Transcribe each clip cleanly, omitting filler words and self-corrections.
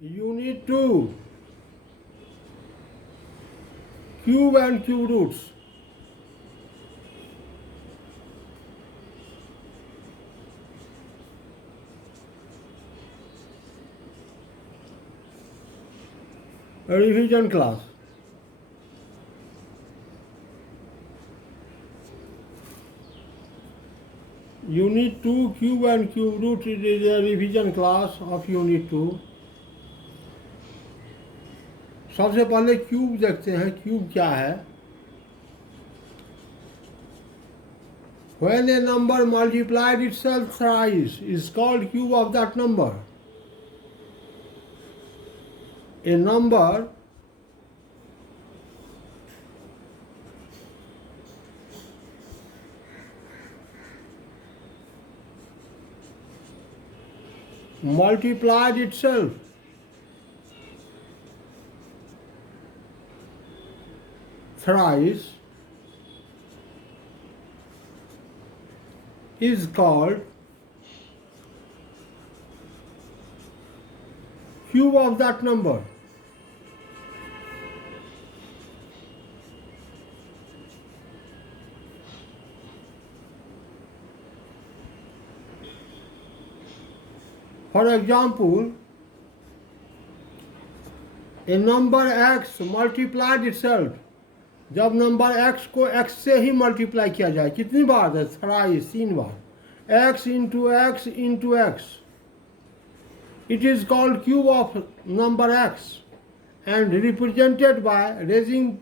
you need to cube and cube roots. A revision class. Unit 2 cube and cube root is a revision class of Unit 2. सबसे पहले cube देखते हैं, cube क्या है। When a number multiplied itself thrice is called cube of that number. A number multiplied itself thrice is called cube of that number. For example, a number x multiplied itself. जब number x को x से ही multiply किया जाए, कितनी बार है? Thrice, 3 bar. x into x into x, it is called cube of number x and represented by raising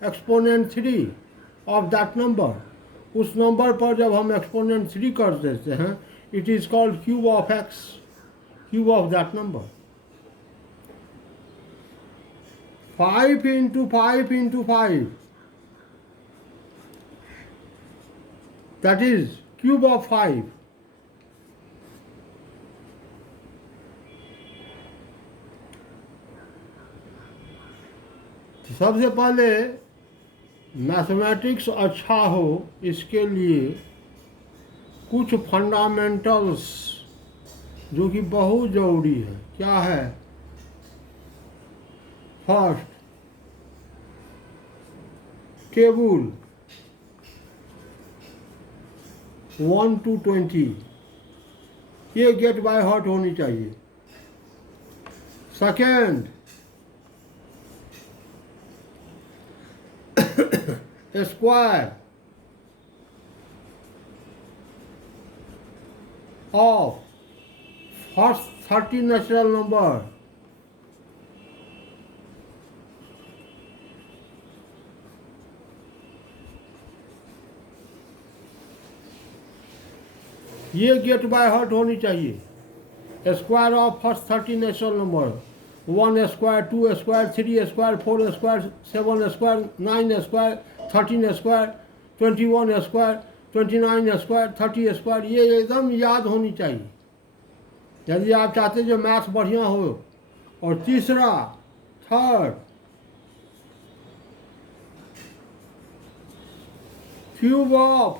exponent 3 of that number. उस number पर जब हम एक्सपोनेंट 3 कर देते हैं, it is called cube of x, cube of that number. 5 into 5 into 5, that is cube of 5. सबसे पहले mathematics अच्छा हो, इसके लिए कुछ फंडामेंटल्स जो कि बहुत ज़रूरी है। क्या है? फर्स्ट, टेबल 1 to 20, ये गेट बाय हार्ट होनी चाहिए। Second, square of first 30 natural number, ये गेट बाय हार्ट होनी चाहिए। Square of first 30 natural number, 1 square, 2 square, 3 square, 4 square, 7 square, 9 square, 13 square, 21 square, 29 square, 30 square, ये एकदम याद होनी चाहिए यदि आप चाहते जो मैथ बढ़िया हो। और तीसरा, third, cube of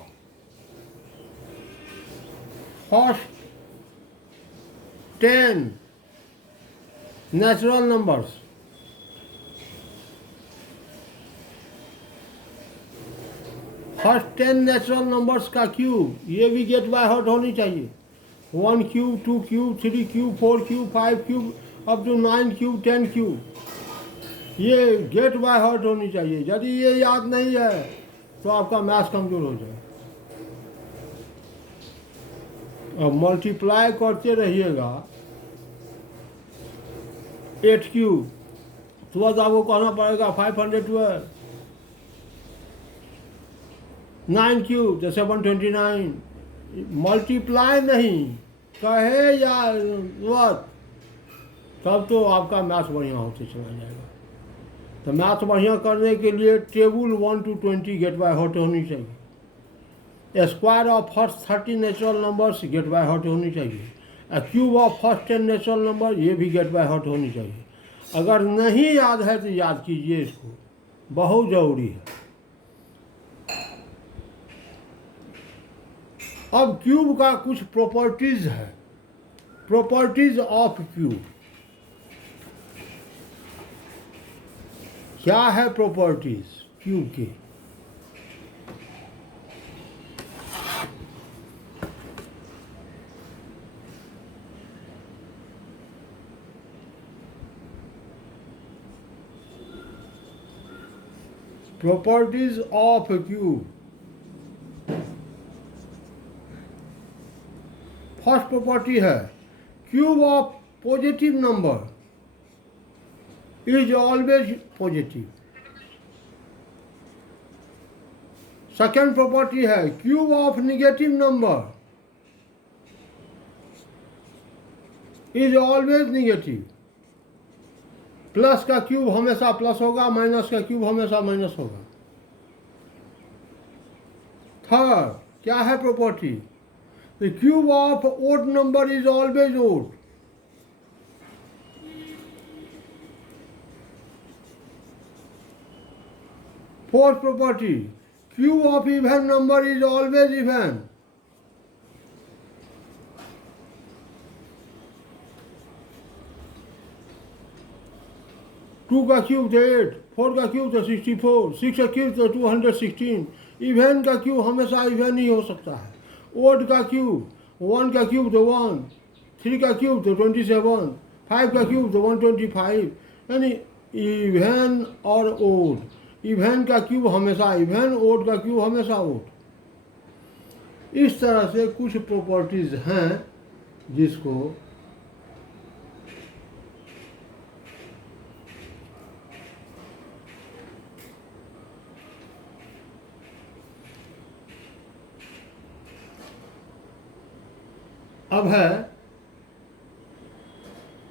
first 10 natural numbers, first 10 natural numbers का क्यूब, ये भी गेट बाय हार्ट होनी चाहिए। 1 cube, 2 cube, 3 cube, 4 cube, 5 cube, up to 9 cube, 10 cube, ये गेट बाय हार्ट होनी चाहिए। यदि ये याद नहीं है तो आपका मैथ कमजोर हो जाए। अब मल्टीप्लाई करते रहिएगा 8 क्यूब, तुरंत आपको कहना पड़ेगा 512। 9 क्यूब तो 729। मल्टीप्लाई नहीं कहे या तुरंत, तब तो आपका मैथ बढ़िया होते चला जाएगा। तो मैथ बढ़िया करने के लिए table 1 to 20 get by heart होनी चाहिए। Square of first 30 natural numbers get by heart होनी चाहिए। Cube of first 10 natural number, ये भी गेट बाय हार्ट होनी चाहिए। अगर नहीं याद है तो याद कीजिए, इसको बहुत ज़रूरी है। अब क्यूब का कुछ प्रॉपर्टीज है, प्रॉपर्टीज ऑफ क्यूब। क्या है प्रॉपर्टीज क्यूब की? Properties of cube. First property है cube of positive number is always positive. Second property है cube of negative number is always negative. Plus का क्यूब हमेशा प्लस होगा, माइनस का क्यूब हमेशा माइनस होगा। थर्ड क्या है property? The cube of odd number is always odd. Fourth property cube of even number is always even. Two का cube तो 8, 4 का क्यूब तो 64, 6 का क्यूब तो 216। इवन का क्यूब हमेशा इवन ही हो सकता है। ओड का क्यूब 1 का क्यूब तो 1, 3 का क्यूब तो 27, 5 का क्यूब तो 125। यानी इवन और ओड। इवन का क्यूब हमेशा इवन, ओड का क्यूब हमेशा ओड। इस तरह से कुछ प्रॉपर्टीज हैं जिसको अब है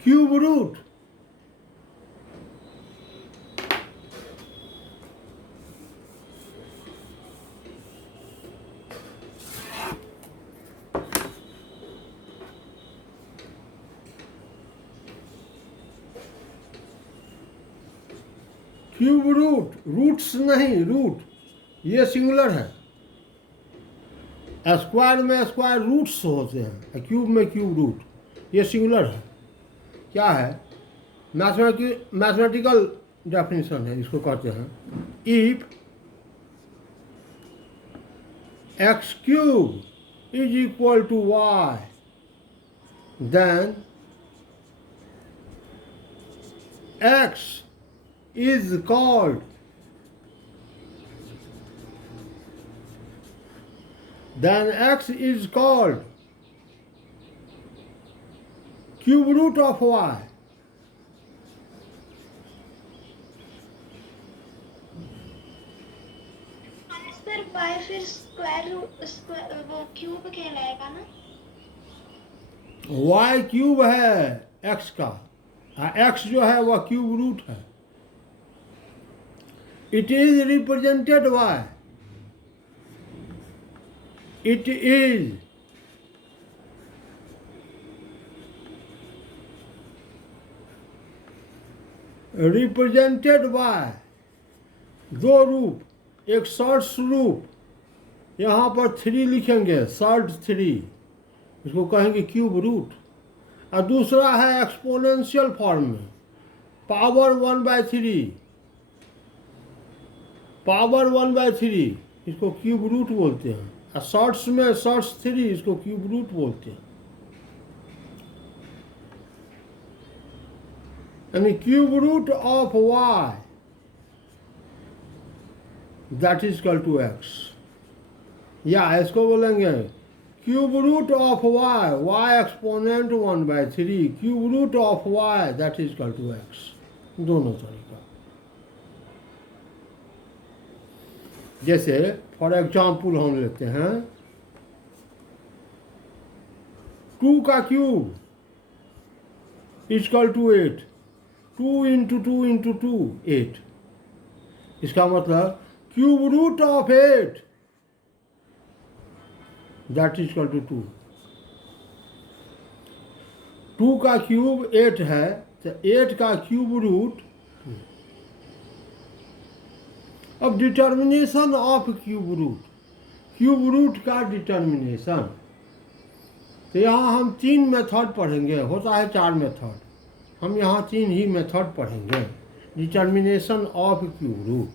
cube root. Cube root, roots नहीं, रूट ये सिंगुलर है। स्क्वायर में स्क्वायर रूट्स होते हैं, क्यूब में क्यूब रूट ये सिंगुलर है। क्या है? मैथमेटिकल डेफिनेशन है, इसको कहते हैं if x cube is equal to y then x is called x is called cube root of y. Sir y फिर स्क्वायर वो क्यूब कहलाएगा ना? y क्यूब है x का, x जो है वह क्यूब रूट है। It is represented by, it is represented by दो रूप, एक शॉर्ट्स रूप, यहाँ पर 3 लिखेंगे, शॉर्ट 3, इसको कहेंगे क्यूब रूट। और दूसरा है एक्सपोनेंशियल फॉर्म में, पावर 1/3, पावर 1/3, इसको क्यूब रूट बोलते हैं। और शॉर्ट्स में शॉर्ट्स 3, इसको क्यूब रूट बोलते हैं। यानी cube root of y that is equal to x, या इसको बोलेंगे cube root of y exponent 1/3, cube root of y that is equal to x। दोनों तरीका। जैसे फॉर एग्जाम्पल हम लेते हैं 2 का cube equal to 8, 2 into 2 into 2 8। इसका मतलब cube root of 8 that is equal to 2। 2 का क्यूब 8 है तो 8 का क्यूब रूट। अब determination of cube root, cube root का डिटर्मिनेशन, तो यहाँ हम 3 मेथड पढ़ेंगे, होता है 4 मेथड, हम यहाँ 3 ही मेथड पढ़ेंगे। determination of cube root.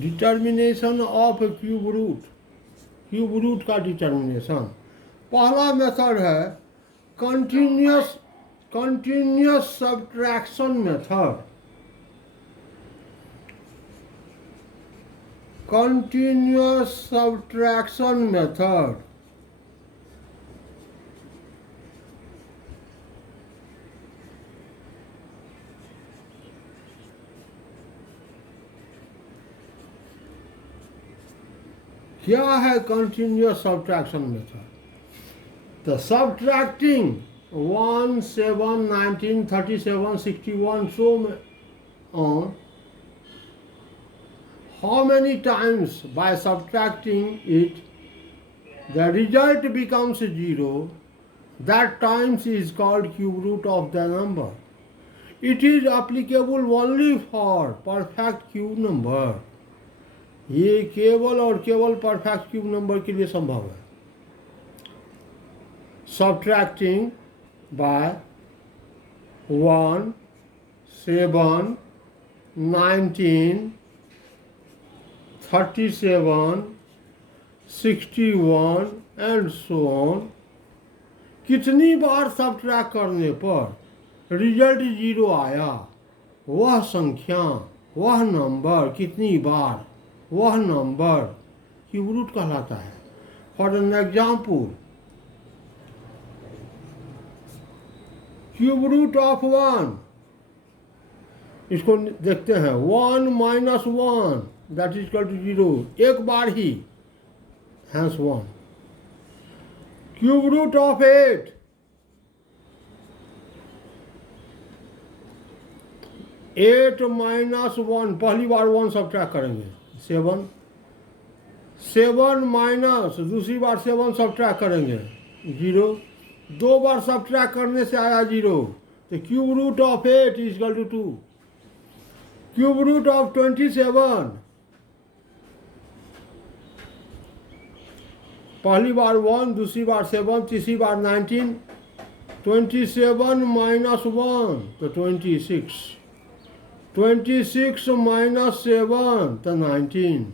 Determination of cube root का डिटर्मिनेशन। पहला मेथड है continuous subtraction method. Continuous subtraction method क्या है? Continuous subtraction method. The subtracting 1, 7, 19, 37, 61, so on. How many times by subtracting it the result becomes 0, that times is called cube root of the number. It is applicable only for perfect cube number. ये केवल और केवल perfect cube number के लिए संभव है। Subtracting by 1, 7, 19, 37, 61 and so on. कितनी बार सब्ट्रैक्ट करने पर रिजल्ट 0 आया, वह संख्या, वह नंबर कितनी बार, वह नंबर क्यूब रूट कहलाता है। For an example, cube root of 1, इसको देखते हैं। 1 minus 1 that is equal to 0, एक बार ही, hence 1। Cube root of 8, 8 minus 1, पहली बार 1 सब्ट्रैक्ट करेंगे, 7। 7 माइनस दूसरी बार 7 सब्ट्रैक्ट करेंगे, 0। 2 बार सब्ट्रैक्ट करने से आया 0, तो cube root of 8 is equal to 2। Cube root of 27, पहली बार 1, दूसरी बार 7, तीसरी बार 19। 27 माइनस 1 तो 26। 26 माइनस 7 तो 19।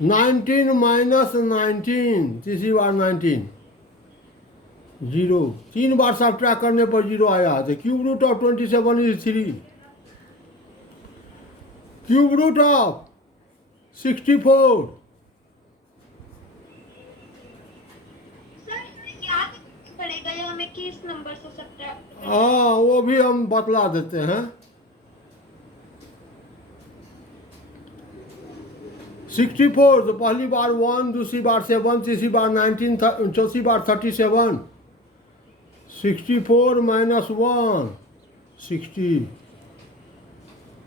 19 माइनस 19, तीसरी बार 19, 0। 3 बार सब्ट्रैक्ट करने पर 0 आया, तो cube root of 27 is 3। Cube root of 64, याद पड़ेगा या हमें किस नंबर से सब्ट्रैक्ट? हाँ वो भी हम बतला देते हैं। 64 तो पहली बार 1, दूसरी बार 7, तीसरी बार 19, चौथी बार 37। 64 माइनस 1, 60।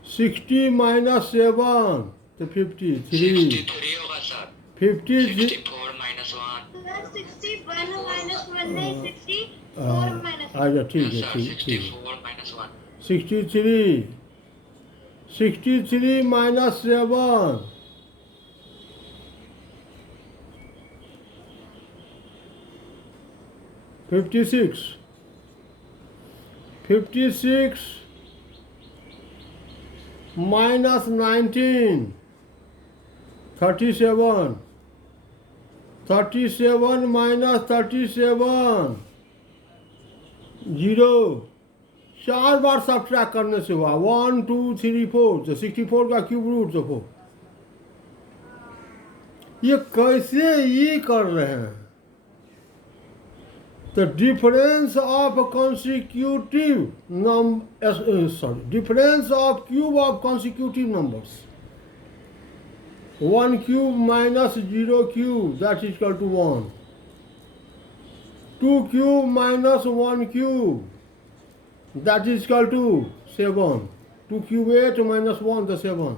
60 माइनस 7 तो 53। 63 होगा सर। 53 64 माइनस 1। 61 माइनस 1 नहीं, 64 माइनस 1। अच्छा ठीक है, ठीक 64 माइनस 1। 63। 63 माइनस 7, 56। 56 माइनस 19, 37। 37 माइनस 37, 0। 4 बार सब्ट्रैक्ट करने से हुआ, 1, 2, 3, 4, तो 64 का क्यूब रूट तो 4। ये कैसे ये कर रहे हैं? The difference of consecutive difference of cube of consecutive numbers. 1 cube minus 0 cube, that is equal to 1. 2 cube minus 1 cube, that is equal to 7. 2 cube 8 minus 1 the 7.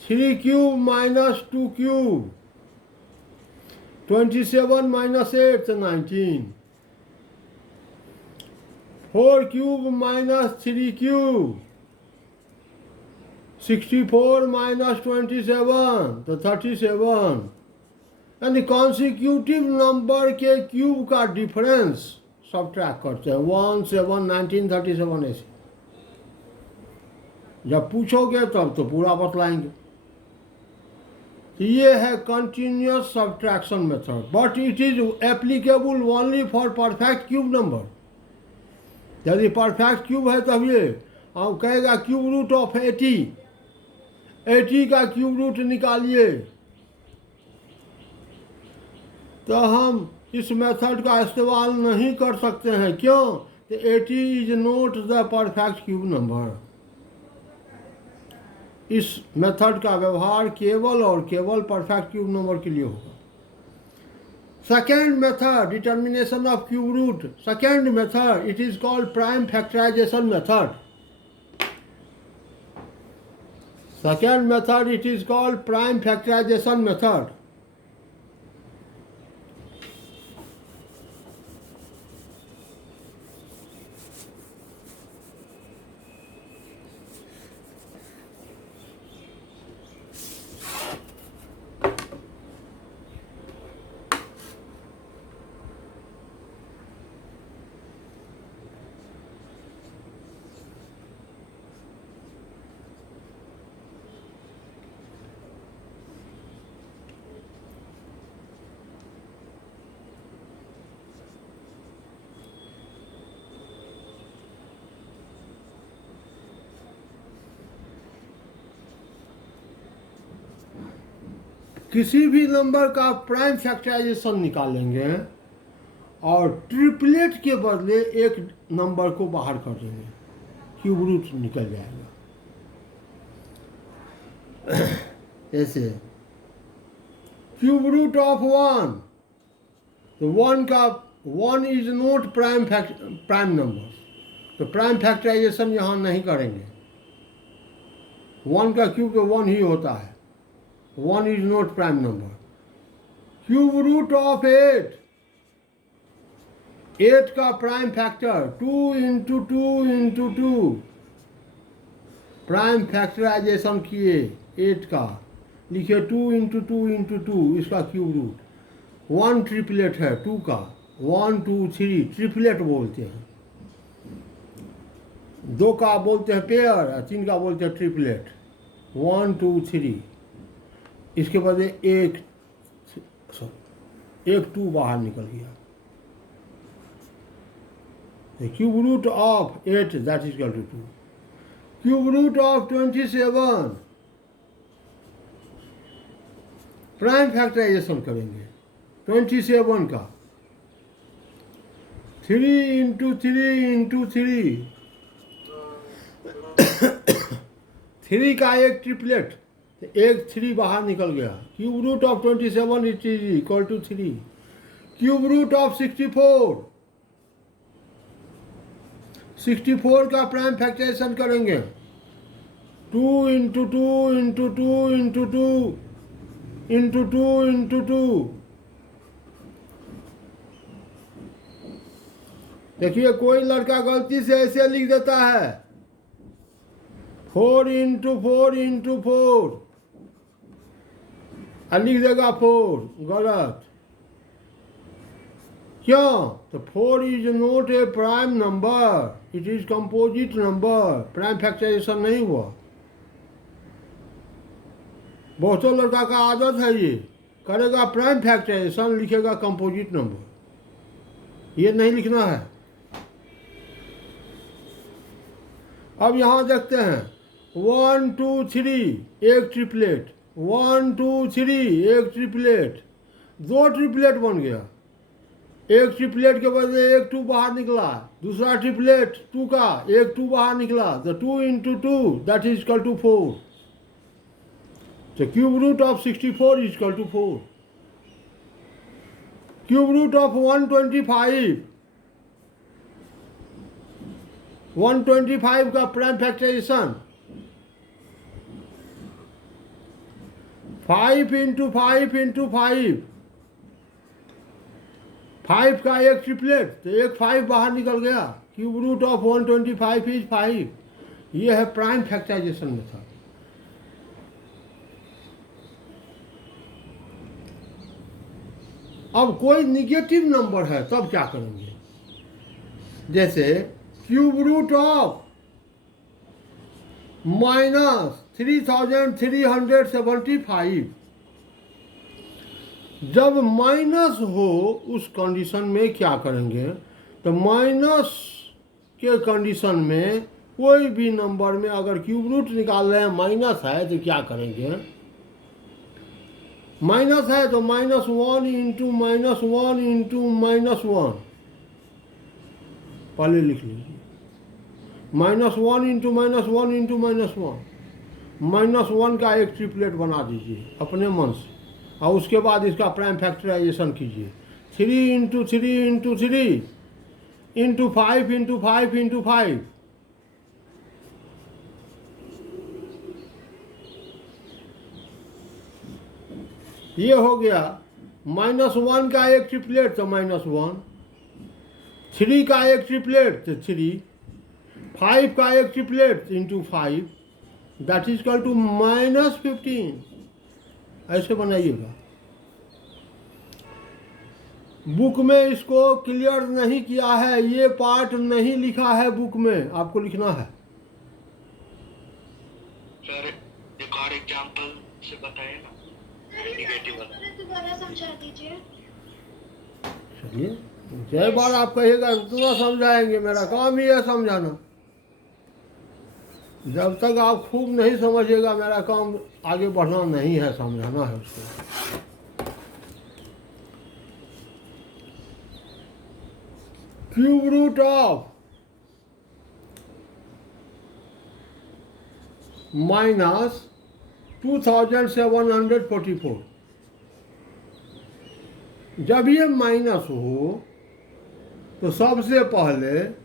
3 cube minus 2 cube. 27 minus 8 the 19. 4 cube minus 3 cube. 64 minus 27 the 37. यानी consecutive number के cube का difference subtract करते हैं 1 7 19 37 ऐसे। जब पूछोगे तब तो पूरा बतलाएंगे। ये है continuous subtraction method, but it is applicable only for perfect cube number. यदि परफेक्ट क्यूब है तब ये हम कहेगा क्यूब रूट ऑफ 80, 80 का क्यूब रूट निकालिए, तो हम इस मेथड का इस्तेमाल नहीं कर सकते हैं। क्यों? तो 80 is not the perfect cube number. इस मेथड का व्यवहार केवल और केवल परफेक्ट क्यूब नंबर के लिए होगा। Second method, determination of cube root. Second method, it is called prime factorization method. Second method, it is called prime factorization method. किसी भी नंबर का प्राइम फैक्टराइजेशन निकालेंगे और ट्रिपलेट के बदले एक नंबर को बाहर कर देंगे, क्यूब रूट निकल जाएगा। ऐसे क्यूब रूट ऑफ 1, तो 1 का 1 इज नॉट प्राइम नंबर, तो प्राइम फैक्टराइजेशन यहाँ नहीं करेंगे। 1 का क्यूब तो 1 ही होता है, 1 is not prime number. Cube root of 8, 8 का prime factor 2 into 2 into 2, prime factorization किए 8 का, लिखे 2 into 2 into 2, इसका क्यूब रूट। 1 ट्रिपलेट है 2 का, 1 2 3 ट्रिपलेट बोलते हैं। 2 का बोलते हैं पेयर, 3 का बोलते हैं ट्रिपलेट। 1 2 3, इसके बाद एक 2 बाहर निकल गया। Cube root of 8 that is equal to 2। Cube root of 27 prime factorization करेंगे 27 का, 3 into 3 into 3, 3 का एक ट्रिपलेट, एक 3 बाहर निकल गया। Cube root of 27 it is equal to 3। Cube root of 64, 64 का प्राइम फैक्टराइजेशन करेंगे 2 into 2 into 2 into 2 into 2 into 2। देखिए कोई लड़का गलती से ऐसे लिख देता है 4 into 4 into 4, लिख देगा 4, गलत। क्यों? तो 4 is not a prime number, it is composite number, prime factorization नहीं हुआ। बहुतों लड़का का आदत है ये, करेगा प्राइम फैक्टराइजेशन, लिखेगा कंपोजिट नंबर, ये नहीं लिखना है। अब यहाँ देखते हैं 1 2 3 एक ट्रिपलेट, 1 2 3 एक ट्रिपलेट, 2 ट्रिपलेट बन गया। एक ट्रिपलेट के बदले एक 2 बाहर निकला, दूसरा ट्रिपलेट 2 का एक 2 बाहर निकला, तो 2 into 2 that is equal to 4। तो cube root of 64 is equal to 4। Cube root of 125, 125 का प्राइम फैक्टराइजेशन 5 इंटू 5 इंटू 5, 5 का एक ट्रिपलेट, तो एक 5 बाहर निकल गया। Cube root of 125 is 5। ये है प्राइम फैक्टराइजेशन मेथड। अब कोई निगेटिव नंबर है तब क्या करेंगे? जैसे क्यूब रूट ऑफ -3375, जब माइनस हो उस कंडीशन में क्या करेंगे? तो माइनस के कंडीशन में कोई भी नंबर में अगर क्यूब रूट निकाल रहे हैं माइनस है तो क्या करेंगे? माइनस है तो -1 इंटू -1 इंटू -1 पहले लिख लीजिए। -1 इंटू -1 इंटू -1, -1 का एक ट्रिपलेट बना दीजिए अपने मन से, और उसके बाद इसका प्राइम फैक्टराइजेशन कीजिए। 3 into 3 into 3 into 5 into 5 into 5, ये हो गया। -1 का एक ट्रिपलेट तो -1, 3 का एक ट्रिपलेट तो 3, 5 का एक triplet into 5, that is equal to -15। ऐसे बनाइएगा। बुक में इसको क्लियर नहीं किया है, ये पार्ट नहीं लिखा है बुक में, आपको लिखना है। सर एक और एग्जांपल से बताइए ना, नेगेटिव वाला। दोबारा समझा दीजिए। चलिए, जय बार आप कहिएगा उतना समझाएंगे, मेरा काम ही है समझाना। जब तक आप खूब नहीं समझिएगा मेरा काम आगे बढ़ना नहीं है, समझाना है उसको। क्यूब रूट ऑफ -2744, जब ये माइनस हो तो सबसे पहले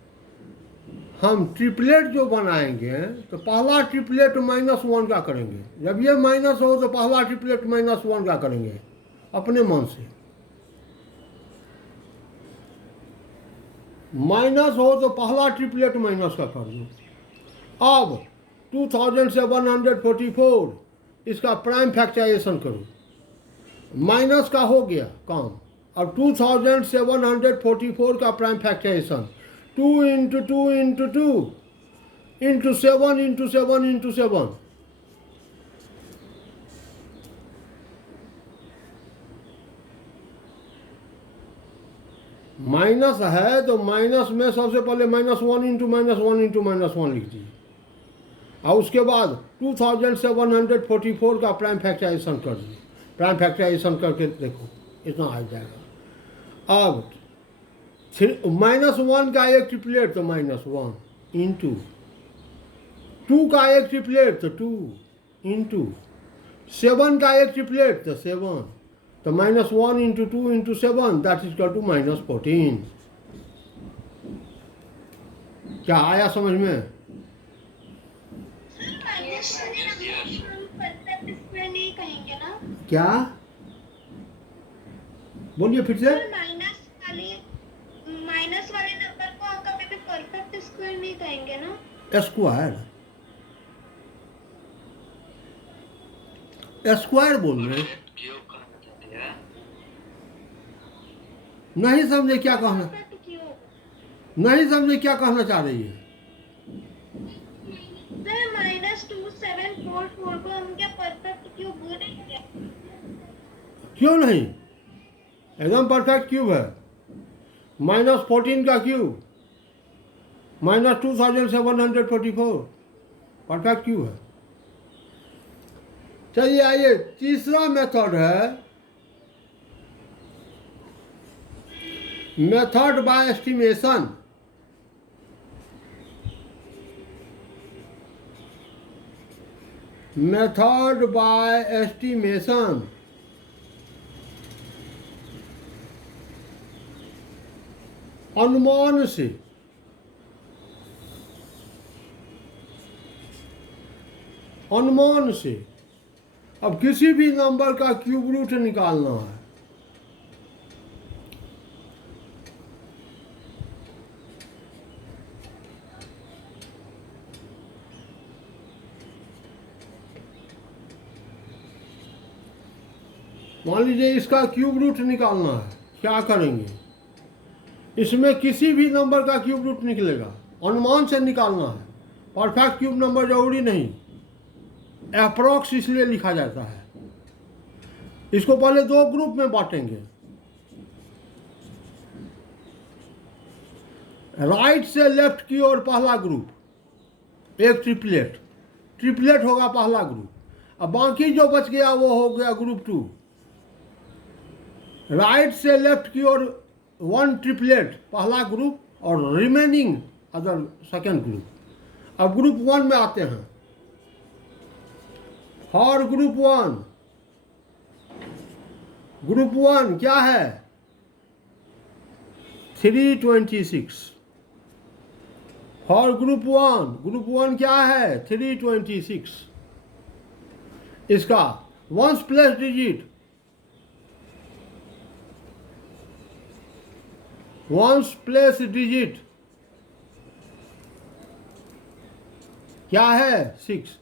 हम ट्रिपलेट जो बनाएंगे तो पहला ट्रिपलेट -1 का करेंगे। जब ये माइनस हो तो पहला ट्रिपलेट -1 का करेंगे अपने मन से। माइनस हो तो पहला ट्रिपलेट माइनस का कर दो। अब 2744 इसका प्राइम फैक्टराइजेशन करो, माइनस का हो गया काम। अब 2744 का prime factorization 2 into 2 into 2 into 7 into 7 into 7, minus है तो माइनस में सबसे पहले -1 इंटू -1 इंटू -1 लिख दीजिए, और उसके बाद 2744 का प्राइम फैक्टराइजेशन कर दीजिए। प्राइम फैक्टराइजेशन करके देखो इतना आ जाएगा। अब -1 का एक ट्रिपलेट तो -1 इंटू 2 का एक ट्रिपलेट तो 2 इंटू 7 का एक ट्रिपलेट तो 7, तो -1 into 2 into 7 that is equal to -14। क्या आया समझ में? परफेक्ट स्क्वायर नहीं कहेंगे ना? क्या बोलिए फिर से? माइनस वाले नंबर को हम कभी भी परफेक्ट स्क्वायर नहीं कहेंगे ना? स्क्वायर बोल रहे हैं। क्यूब कहना चाहते हैं। नहीं समझे क्या कहना, परफेक्ट क्यूब। नहीं समझे क्या कहना चाह रही है? सर -2744 को हम क्या परफेक्ट क्यूब बोलेंगे? क्यों नहीं, एकदम परफेक्ट क्यूब है। -14 का क्यूब -2744 परफेक्ट क्यूब है। चलिए आइए, तीसरा मेथड है method by estimation. Method by estimation, अनुमान से अनुमान से। अब किसी भी नंबर का क्यूब रूट निकालना है, मान लीजिए इसका क्यूब रूट निकालना है, क्या करेंगे? इसमें किसी भी नंबर का क्यूब रूट निकलेगा, अनुमान से निकालना है, परफेक्ट क्यूब नंबर जरूरी नहीं, अप्रॉक्स इसलिए लिखा जाता है। इसको पहले दो ग्रुप में बांटेंगे, राइट से लेफ्ट की ओर पहला ग्रुप, एक ट्रिपलेट, ट्रिपलेट होगा पहला ग्रुप। अब बाकी जो बच गया वो हो गया ग्रुप 2। राइट से लेफ्ट की ओर 1 ट्रिपलेट पहला ग्रुप और रिमेनिंग अदर सेकेंड ग्रुप। अब ग्रुप 1 में आते हैं। फॉर ग्रुप 1, ग्रुप 1 क्या है? 326। फॉर ग्रुप 1 क्या है? 326। इसका once place digit, ones place digit क्या है? 6।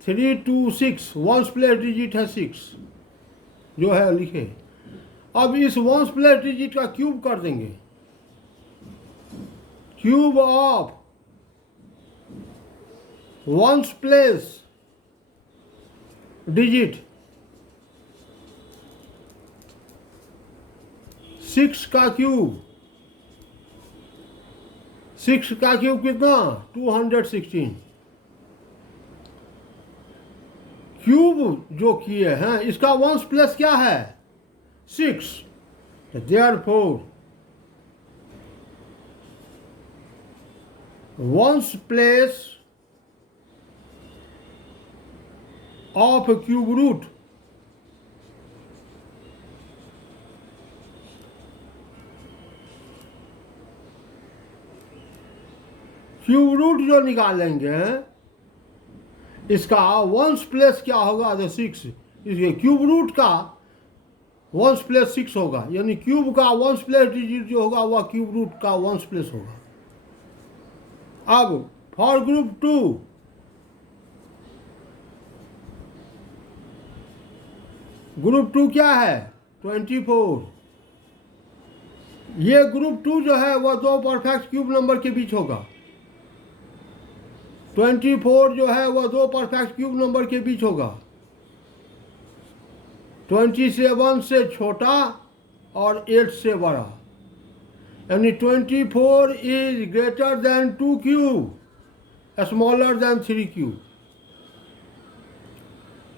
326 वंस प्लेस डिजिट है 6, जो है लिखे। अब इस वंस प्लेस डिजिट का क्यूब कर देंगे, cube of ones place digit 6 का क्यूब, 6 का क्यूब कितना? 216। क्यूब जो किए हैं इसका वंस प्लेस क्या है? 6। Therefore ones place of cube root cube root जो निकालेंगे इसका वंस प्लेस क्या होगा? तो 6। इसके क्यूब रूट का वंस प्लेस 6 होगा, यानी क्यूब का वंस प्लेस डिजिट जो होगा वह क्यूब रूट का वंस प्लेस होगा। अब फॉर ग्रुप 2, ग्रुप 2 क्या है? 24। ये ग्रुप 2 जो है वह दो परफेक्ट क्यूब नंबर के बीच होगा। 24 जो है वह दो परफेक्ट क्यूब नंबर के बीच होगा, 27 से छोटा और 8 से बड़ा, यानी 24 is greater than 2 cube, smaller than 3 cube.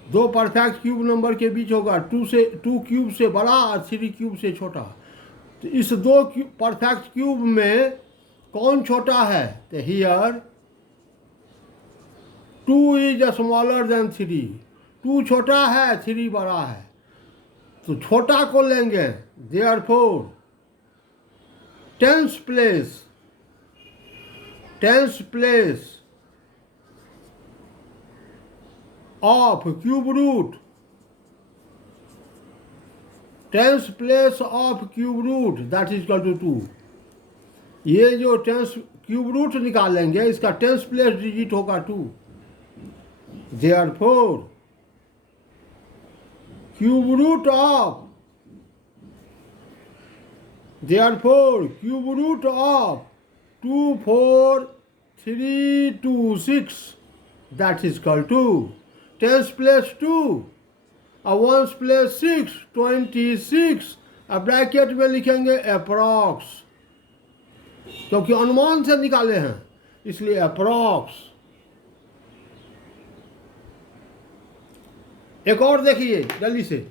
दो परफेक्ट क्यूब नंबर के बीच होगा, 2 क्यूब से बड़ा और 3 क्यूब से छोटा। तो इस दो परफेक्ट क्यूब में कौन छोटा है? तो हियर 2 इज स्मॉलर देन 3। 2 छोटा है, 3 बड़ा है, तो छोटा को लेंगे। Therefore tens place of cube root, tens place of cube root that is equal to 2। ये जो टेंस क्यूब रूट निकालेंगे इसका टेंस प्लेस डिजिट होगा 2। Therefore cube root of, therefore cube root of 24326 that is equal to tens place 2 और ones place 6 26। अब bracket में लिखेंगे approx, क्योंकि अनुमान से निकाले हैं इसलिए अप्रॉक्स। एक और देखिए जल्दी से,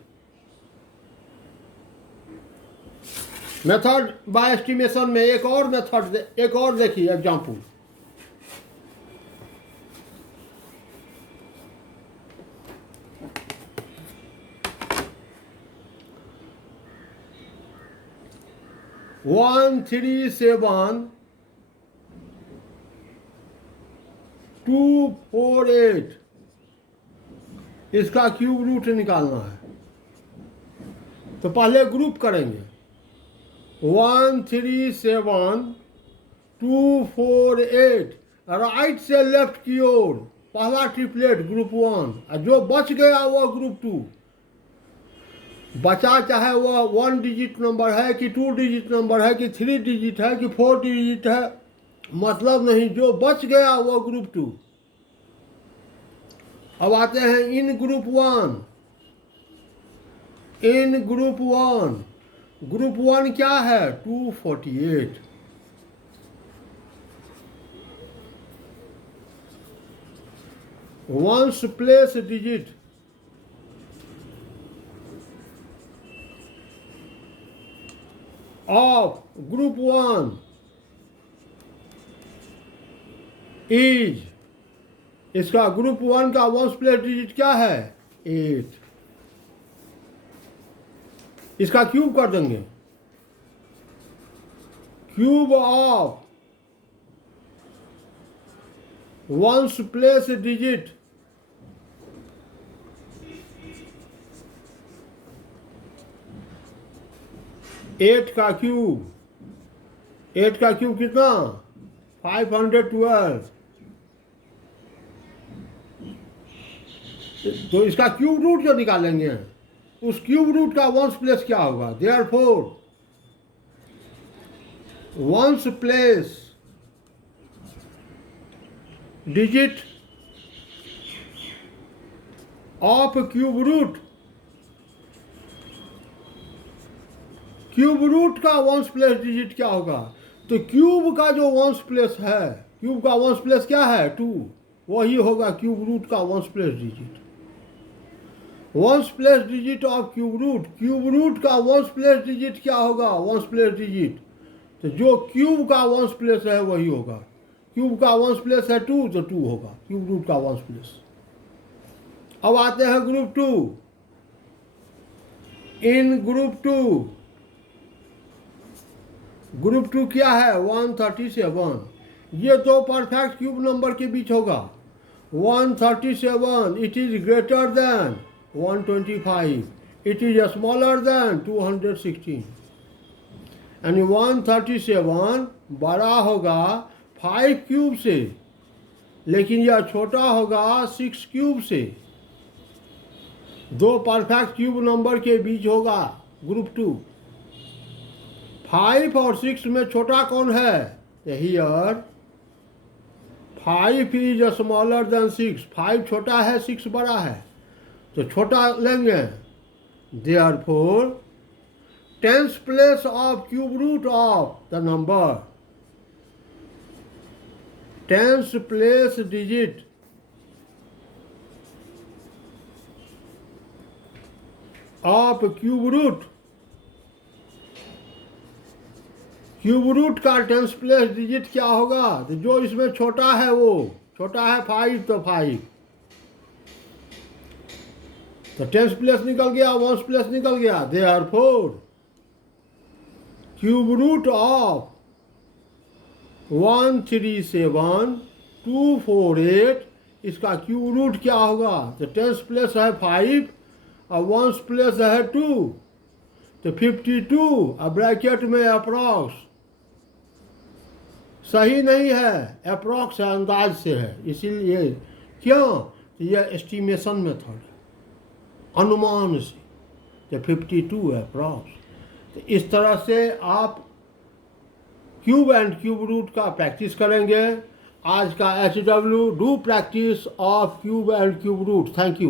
मेथड बाय एस्टिमेशन में एक और मेथड, एक और देखिए एग्जाम्पल। वन 3 7 2 4 8 इसका क्यूब रूट निकालना है। तो पहले ग्रुप करेंगे 1 3 7 2 4 8, राइट से लेफ्ट की ओर पहला ट्रिपलेट ग्रुप 1, और जो बच गया वह ग्रुप 2। बचा चाहे वह 1 डिजिट नंबर है कि 2 डिजिट नंबर है कि 3 डिजिट है कि 4 डिजिट है, मतलब नहीं, जो बच गया वह ग्रुप 2। अब आते हैं इन ग्रुप 1। इन ग्रुप 1, ग्रुप 1 क्या है? 248। Once place digit of group 1 is, इसका ग्रुप 1 का वंस प्लेस डिजिट क्या है? 8। इसका क्यूब कर देंगे। Cube of ones place digit eight का क्यूब, 8 का क्यूब कितना? 512। तो इसका क्यूब रूट जो निकालेंगे, उस क्यूब रूट का वंस प्लेस क्या होगा? Therefore ones place digit of cube root, cube root का वंस प्लेस डिजिट क्या होगा? तो क्यूब का जो वंस प्लेस है, क्यूब का वंस प्लेस क्या है? 2, वही होगा क्यूब रूट का ones place digit. Ones place digit of cube root का वंस प्लेस डिजिट क्या होगा? वंस प्लेस डिजिट, तो जो क्यूब का वंस प्लेस है वही होगा। क्यूब का वंस प्लेस है 2, तो 2 होगा क्यूब रूट का वंस प्लेस। अब आते हैं ग्रुप 2। इन ग्रुप 2, ग्रुप 2 क्या है? 137। ये दो परफेक्ट क्यूब नंबर के बीच होगा। 137 it is greater than 125, it is smaller than 216। यानी 137 बड़ा होगा 5 क्यूब से, लेकिन यह छोटा होगा 6 क्यूब से। दो परफेक्ट क्यूब नंबर के बीच होगा ग्रुप 2। 5 और 6 में छोटा कौन है? हियर 5 इज स्मॉलर देन 6, 5 छोटा है 6 बड़ा है, तो छोटा लेंगे। Therefore tens place of cube root of the number, tens place digit of cube root, cube root का टेंस प्लेस डिजिट क्या होगा? तो जो इसमें छोटा है वो छोटा है 5, तो 5, तो टेंस प्लेस निकल गया, वंस प्लेस निकल गया। देयरफॉर क्यूब रूट ऑफ 137 248, इसका क्यूब रूट क्या होगा? तो टेंस प्लेस है 5 और वंस प्लेस है 2, तो 52, और ब्रैकेट में अप्रॉक्स। सही नहीं है, अप्रॉक्स अंदाज से है, इसीलिए क्यों? तो यह एस्टिमेशन मेथड है, अनुमान से, तो 52 है अप्रॉक्स। तो इस तरह से आप क्यूब एंड क्यूब रूट का प्रैक्टिस करेंगे। आज का HW do practice of cube and cube root. Thank you.